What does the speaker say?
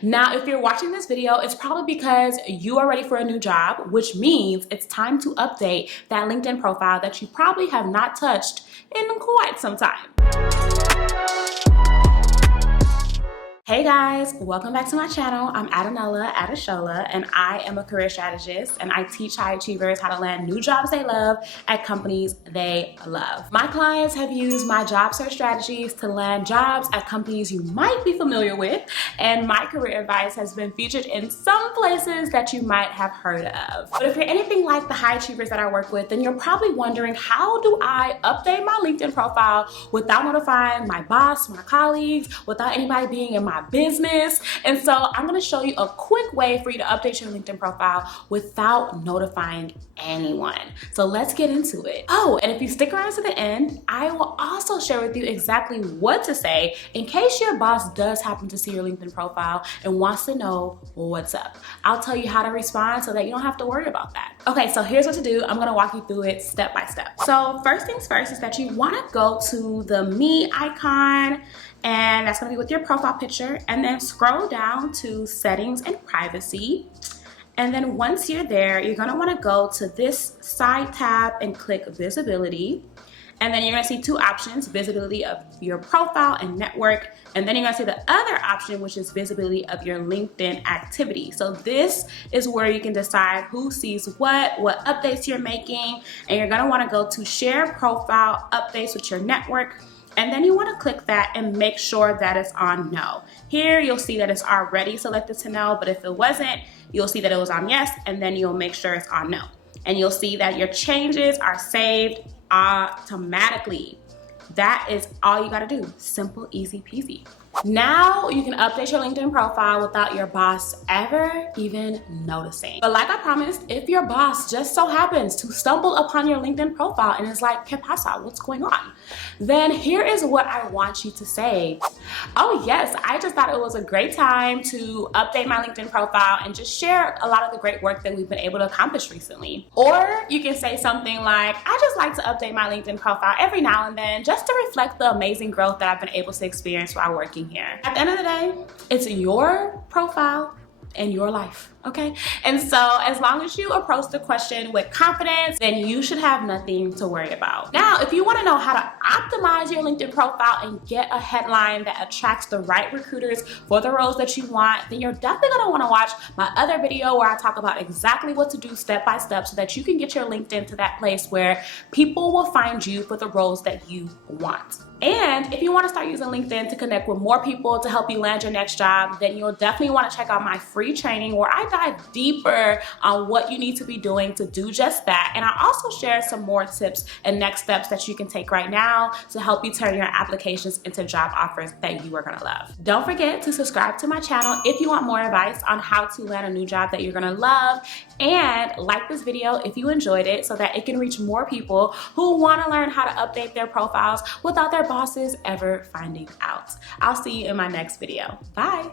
Now, if you're watching this video, it's probably because you are ready for a new job, which means it's time to update that LinkedIn profile that you probably have not touched in quite some time. Hey guys, welcome back to my channel. I'm Adunola, Adeshola, and I am a career strategist, and I teach high achievers how to land new jobs they love at companies they love. My clients have used my job search strategies to land jobs at companies you might be familiar with, and my career advice has been featured in some places that you might have heard of. But if you're anything like the high achievers that I work with, then you're probably wondering, how do I update my LinkedIn profile without notifying my boss, my colleagues, without anybody being in my business? And so I'm going to show you a quick way for you to update your LinkedIn profile without notifying anyone. So let's get into it. Oh, and if you stick around to the end, I will also share with you exactly what to say in case your boss does happen to see your LinkedIn profile and wants to know what's up. I'll tell you how to respond so that you don't have to worry about that. Okay, so here's what to do. I'm going to walk you through it step by step. So first things first is that you want to go to the me icon, and that's going to be with your profile picture, and then scroll down to settings and privacy. And then once you're there, you're going to want to go to this side tab and click visibility. And then you're going to see two options: visibility of your profile and network. And then you're going to see the other option, which is visibility of your LinkedIn activity. So this is where you can decide who sees what updates you're making. And you're going to want to go to share profile updates with your network. And then you want to click that and make sure that it's on no. Here you'll see that it's already selected to no, but if it wasn't, you'll see that it was on yes, and then you'll make sure it's on no. And you'll see that your changes are saved automatically. That is all you got to do. Simple, easy peasy. Now you can update your LinkedIn profile without your boss ever even noticing. But like I promised, if your boss just so happens to stumble upon your LinkedIn profile and is like, "¿Qué pasa? What's going on?" then here is what I want you to say. "Oh yes, I just thought it was a great time to update my LinkedIn profile and just share a lot of the great work that we've been able to accomplish recently." Or you can say something like, "I just like to update my LinkedIn profile every now and then just to reflect the amazing growth that I've been able to experience while working here." At the end of the day, it's your profile and your life, okay? And so as long as you approach the question with confidence, then you should have nothing to worry about. Now, if you want to know how to optimize your LinkedIn profile and get a headline that attracts the right recruiters for the roles that you want, then you're definitely going to want to watch my other video where I talk about exactly what to do step by step so that you can get your LinkedIn to that place where people will find you for the roles that you want. And if you want to start using LinkedIn to connect with more people to help you land your next job, then you'll definitely want to check out my free training where I dive deeper on what you need to be doing to do just that. And I also share some more tips and next steps that you can take right now to help you turn your applications into job offers that you are going to love. Don't forget to subscribe to my channel if you want more advice on how to land a new job that you're going to love. And like this video if you enjoyed it so that it can reach more people who want to learn how to update their profiles without their bosses ever finding out. I'll see you in my next video. Bye.